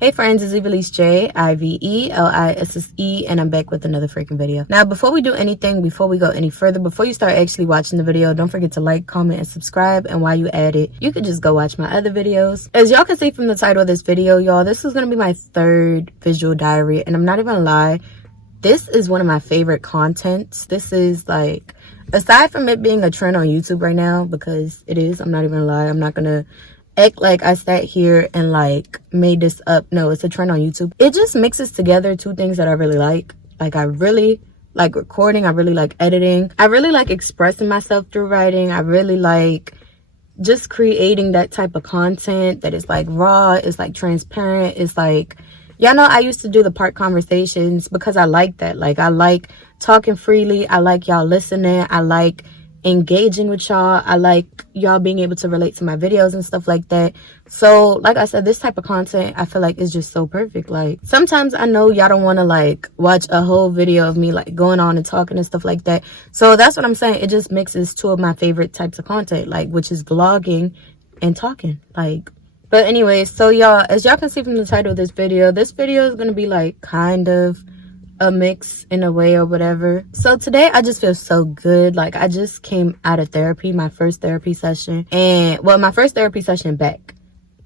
Hey friends, it's Ivelisse J, IVELISSE, and I'm back with another freaking video. Now, before we do anything, before we go any further, before you start actually watching the video, don't forget to like, comment, and subscribe. And while you at it, you can just go watch my other videos. As y'all can see from the title of this video, y'all, this is gonna be my third visual diary, and I'm not even gonna lie, this is one of my favorite contents. This is like, aside from it being a trend on YouTube right now, because it is, I'm not even gonna lie, I'm not gonna act like I sat here and like made this up. No, it's a trend on YouTube. It just mixes together two things that I really like. Like, I really like recording, I really like editing, I really like expressing myself through writing, I really like just creating that type of content that is like raw, it's like transparent, it's like, y'all know I used to do the park conversations because I like that. Like, I like talking freely, I like y'all listening, I like engaging with y'all, I like y'all being able to relate to my videos and stuff like that. So like I said, this type of content I feel like is just so perfect. Like, sometimes I know y'all don't want to like watch a whole video of me like going on and talking and stuff like that. So that's what I'm saying, it just mixes two of my favorite types of content, like, which is vlogging and talking. Like, but anyways, so y'all, as y'all can see from the title of this video is gonna be like kind of a mix in a way or whatever. So today I just feel so good. Like, I just came out of therapy, my first therapy session, and well, my first therapy session back.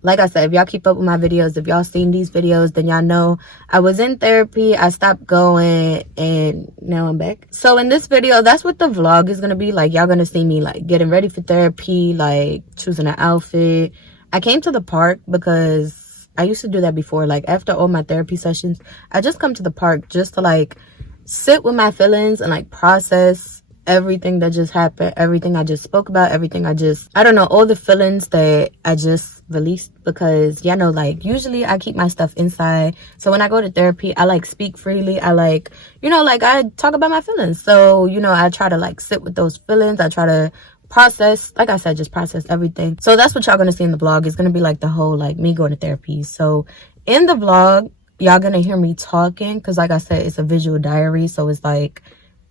Like I said, if y'all keep up with my videos, if y'all seen these videos, then y'all know I was in therapy, I stopped going, and now I'm back. So in this video, that's what the vlog is gonna be. Like, y'all gonna see me like getting ready for therapy, like choosing an outfit. I came to the park because I used to do that before. Like, after all my therapy sessions, I just come to the park just to like sit with my feelings and like process everything that just happened, everything I just spoke about, everything I don't know, all the feelings that I just released. Because y'all know, like, usually I keep my stuff inside. So when I go to therapy, I like speak freely. I like, you know, like, I talk about my feelings. So, you know, I try to like sit with those feelings. I try to process, like I said, just process everything. So that's what y'all gonna see in the vlog. It's gonna be like the whole like me going to therapy. So in the vlog, y'all gonna hear me talking, because like I said, it's a visual diary, so it's like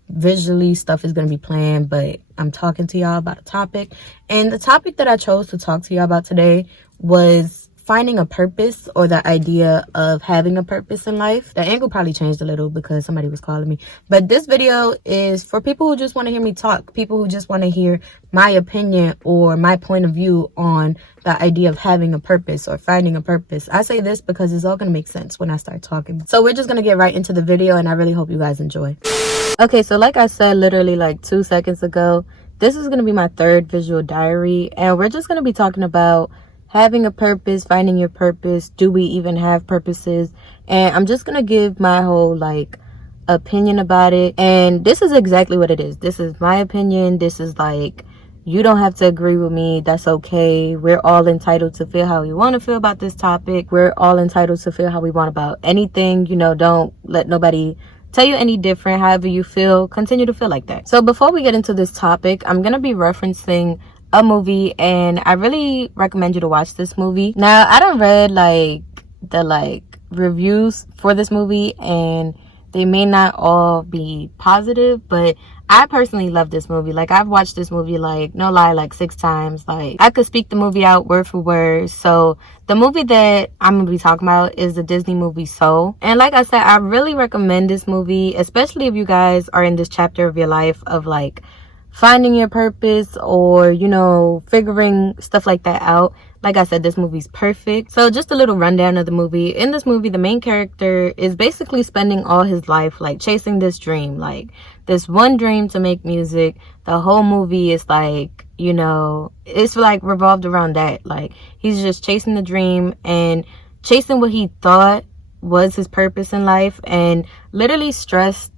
visually stuff is gonna be planned, but I'm talking to y'all about a topic. And the topic that I chose to talk to y'all about today was finding a purpose, or the idea of having a purpose in life. The angle probably changed a little because somebody was calling me, but this video is for people who just want to hear me talk, people who just want to hear my opinion or my point of view on the idea of having a purpose or finding a purpose. I say this because it's all gonna make sense when I start talking. So we're just gonna get right into the video, and I really hope you guys enjoy. Okay, so like I said literally like 2 seconds ago, this is gonna be my third visual diary, and we're just gonna be talking about having a purpose, finding your purpose. Do we even have purposes? And I'm just gonna give my whole like opinion about it. And this is exactly what it is. This is my opinion. This is like, you don't have to agree with me. That's okay. We're all entitled to feel how we want to feel about this topic. We're all entitled to feel how we want about anything. You know, don't let nobody tell you any different. However you feel, continue to feel like that. So before we get into this topic, I'm gonna be referencing a movie, and I really recommend you to watch this movie. Now, I done read like the like reviews for this movie, and they may not all be positive, but I personally love this movie. Like, I've watched this movie, like, no lie, like 6 times. Like, I could speak the movie out word for word. So the movie that I'm gonna be talking about is the Disney movie Soul. And like I said, I really recommend this movie, especially if you guys are in this chapter of your life of like finding your purpose, or, you know, figuring stuff like that out. Like I said, this movie's perfect. So just a little rundown of the movie. In this movie, the main character is basically spending all his life like chasing this dream, like this one dream to make music. The whole movie is like, you know, it's like revolved around that. Like, he's just chasing the dream and chasing what he thought was his purpose in life, and literally stressed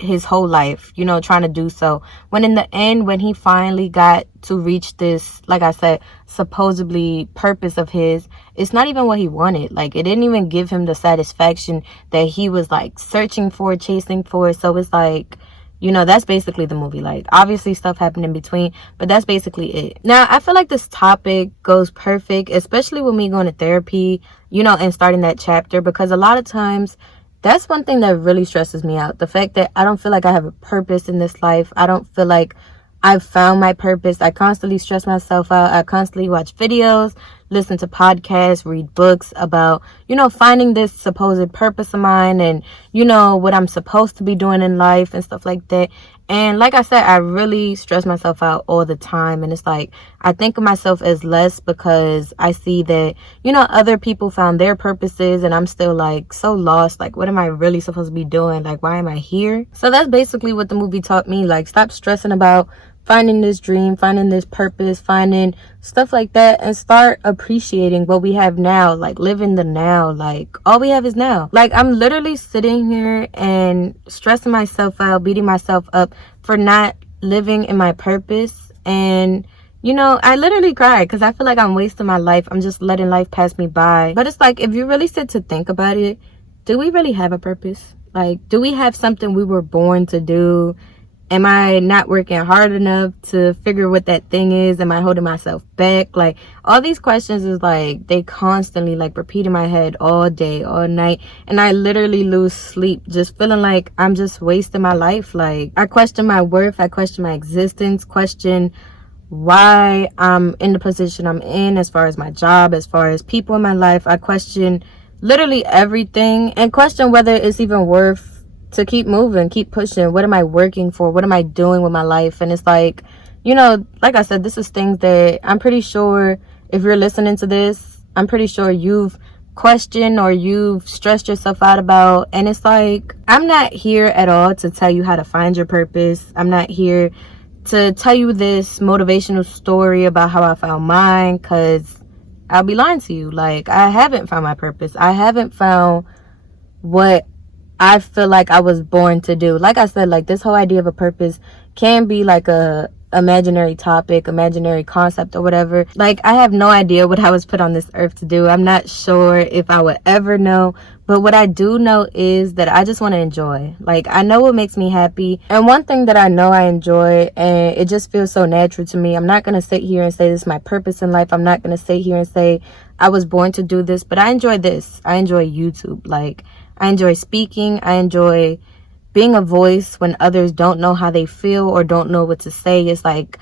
his whole life, you know, trying to do so. When in the end, when he finally got to reach this, like I said, supposedly purpose of his, it's not even what he wanted. Like, it didn't even give him the satisfaction that he was like searching for, chasing for. So it's like, you know, that's basically the movie. Like, obviously stuff happened in between, but that's basically it. Now, I feel like this topic goes perfect, especially with me going to therapy, you know, and starting that chapter, because a lot of times that's one thing that really stresses me out. The fact that I don't feel like I have a purpose in this life. I don't feel like I've found my purpose. I constantly stress myself out. I constantly watch videos listen to podcasts, read books about, you know, finding this supposed purpose of mine and, you know, what I'm supposed to be doing in life and stuff like that. And like I said, I really stress myself out all the time. And it's like, I think of myself as less because I see that, you know, other people found their purposes and I'm still like so lost. Like, what am I really supposed to be doing? Like, why am I here? So that's basically what the movie taught me. Like, stop stressing about finding this dream, finding this purpose, finding stuff like that, and start appreciating what we have now. Like, live in the now. Like, all we have is now. Like, I'm literally sitting here and stressing myself out, beating myself up for not living in my purpose. And you know, I literally cried because I feel like I'm wasting my life. I'm just letting life pass me by. But it's like, if you really sit to think about it, do we really have a purpose? Like, do we have something we were born to do? Am I not working hard enough to figure what that thing is? Am I holding myself back? Like, all these questions is like, they constantly like repeat in my head all day, all night. And I literally lose sleep just feeling like I'm just wasting my life. Like, I question my worth. I question my existence, question why I'm in the position I'm in as far as my job, as far as people in my life. I question literally everything and question whether it's even worth to keep moving, keep pushing. What am I working for? What am I doing with my life? And it's like, you know, like I said, this is things that I'm pretty sure if you're listening to this, I'm pretty sure you've questioned or you've stressed yourself out about. And it's like, I'm not here at all to tell you how to find your purpose. I'm not here to tell you this motivational story about how I found mine, because I'll be lying to you. Like, I haven't found my purpose. I haven't found what I feel like I was born to do. Like I said, like, this whole idea of a purpose can be like a imaginary topic, imaginary concept or whatever. Like, I have no idea what I was put on this earth to do. I'm not sure if I would ever know, but what I do know is that I just want to enjoy. Like, I know what makes me happy, and one thing that I know I enjoy, and it just feels so natural to me. I'm not going to sit here and say this is my purpose in life. I'm not going to sit here and say I was born to do this, but I enjoy this. I enjoy YouTube. Like, I enjoy speaking. I enjoy being a voice when others don't know how they feel or don't know what to say. It's like,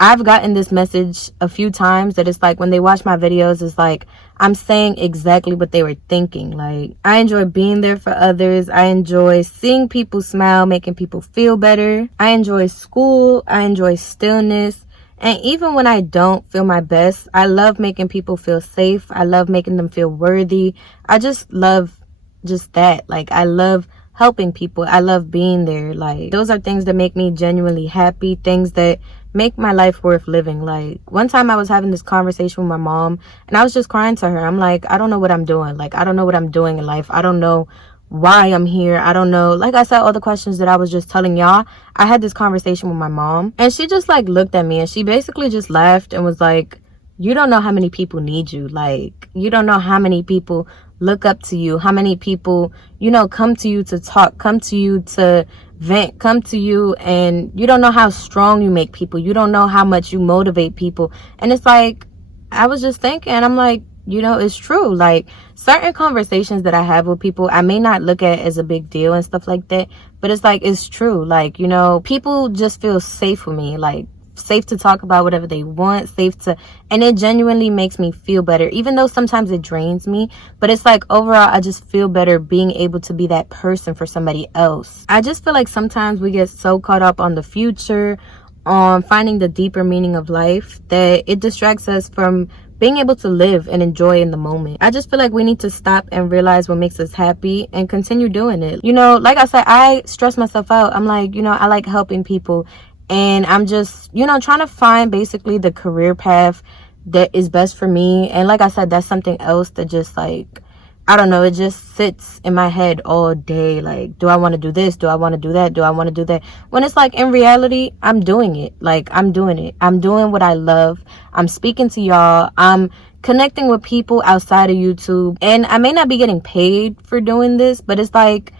I've gotten this message a few times that it's like, when they watch my videos, it's like I'm saying exactly what they were thinking. Like, I enjoy being there for others. I enjoy seeing people smile, making people feel better. I enjoy school. I enjoy stillness. And even when I don't feel my best, I love making people feel safe. I love making them feel worthy. I just love just that. Like, I love helping people. I love being there. Like, those are things that make me genuinely happy, things that make my life worth living. Like, one time I was having this conversation with my mom and I was just crying to her. I'm like, I don't know what I'm doing. Like, I don't know what I'm doing in life. I don't know why I'm here. I don't know. Like I said, all the questions that I was just telling y'all, I had this conversation with my mom and she just like looked at me and she basically just laughed and was like, you don't know how many people need you. Like, you don't know how many people look up to you, how many people, you know, come to you to talk, come to you to vent, come to you, and you don't know how strong you make people. You don't know how much you motivate people. And it's like, I was just thinking, I'm like, you know, it's true. Like, certain conversations that I have with people, I may not look at as a big deal and stuff like that, but it's like, it's true. Like, you know, people just feel safe with me. Like, safe to talk about whatever they want, safe to, and it genuinely makes me feel better, even though sometimes it drains me. But it's like, overall, I just feel better being able to be that person for somebody else. I just feel like sometimes we get so caught up on the future, on finding the deeper meaning of life, that it distracts us from being able to live and enjoy in the moment. I just feel like we need to stop and realize what makes us happy and continue doing it. You know, like I said, I stress myself out. I'm like, you know, I like helping people. And I'm just, you know, trying to find basically the career path that is best for me. And like I said, that's something else that just like, I don't know, it just sits in my head all day. Like, do I want to do this? Do I want to do that? Do I want to do that? When it's like, in reality, I'm doing it. Like, I'm doing it. I'm doing what I love. I'm speaking to y'all. I'm connecting with people outside of YouTube. And I may not be getting paid for doing this, but it's like,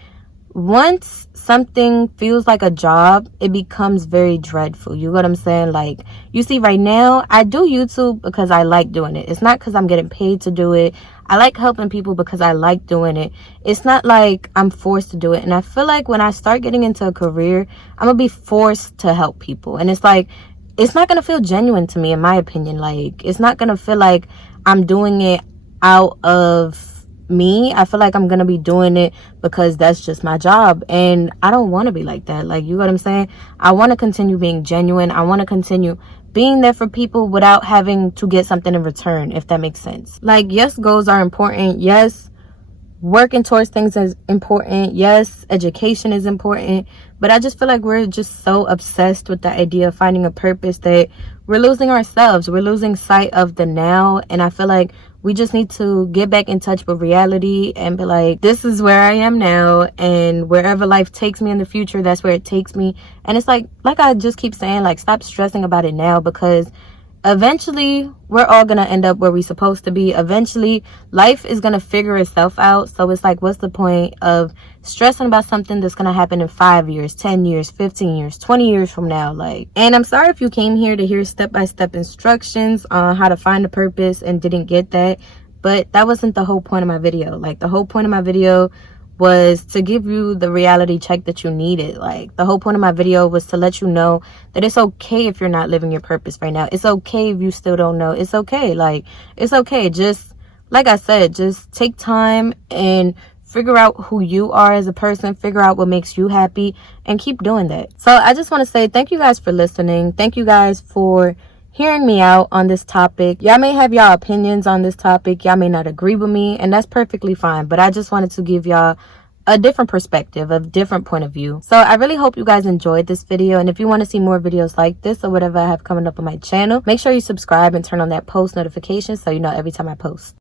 once something feels like a job, it becomes very dreadful. You know what I'm saying? Like, you see, right now, I do YouTube because I like doing it. It's not because I'm getting paid to do it. I like helping people because I like doing it. It's not like I'm forced to do it. And I feel like when I start getting into a career, I'm going to be forced to help people. And it's like, it's not going to feel genuine to me, in my opinion. Like, it's not going to feel like I'm doing it out of me. I feel like I'm gonna be doing it because that's just my job, and I don't want to be like that. Like, you know what I'm saying? I want to continue being genuine. I want to continue being there for people without having to get something in return, if that makes sense. Like, yes, goals are important. Yes, working towards things is important. Yes, education is important. But I just feel like we're just so obsessed with the idea of finding a purpose that we're losing ourselves. We're losing sight of the now. And I feel like we just need to get back in touch with reality and be like, this is where I am now, and wherever life takes me in the future, that's where it takes me. And it's like I just keep saying, like, stop stressing about it now, because eventually we're all gonna end up where we're supposed to be. Eventually life is gonna figure itself out. So it's like, what's the point of stressing about something that's gonna happen in 5 years, 10 years, 15 years, 20 years from now? Like, and I'm sorry if you came here to hear step-by-step instructions on how to find a purpose and didn't get that, but that wasn't the whole point of my video. Like, the whole point of my video was to give you the reality check that you needed. Like, the whole point of my video was to let you know that it's okay if you're not living your purpose right now. It's okay if you still don't know. It's okay. Like, it's okay. Just, like I said, just take time and figure out who you are as a person, figure out what makes you happy, and keep doing that. So I just want to say thank you guys for listening. Thank you guys for hearing me out on this topic. Y'all may have y'all opinions on this topic. Y'all may not agree with me, and that's perfectly fine. But I just wanted to give y'all a different perspective, a different point of view. So I really hope you guys enjoyed this video. And if you want to see more videos like this or whatever I have coming up on my channel, make sure you subscribe and turn on that post notification so you know every time I post.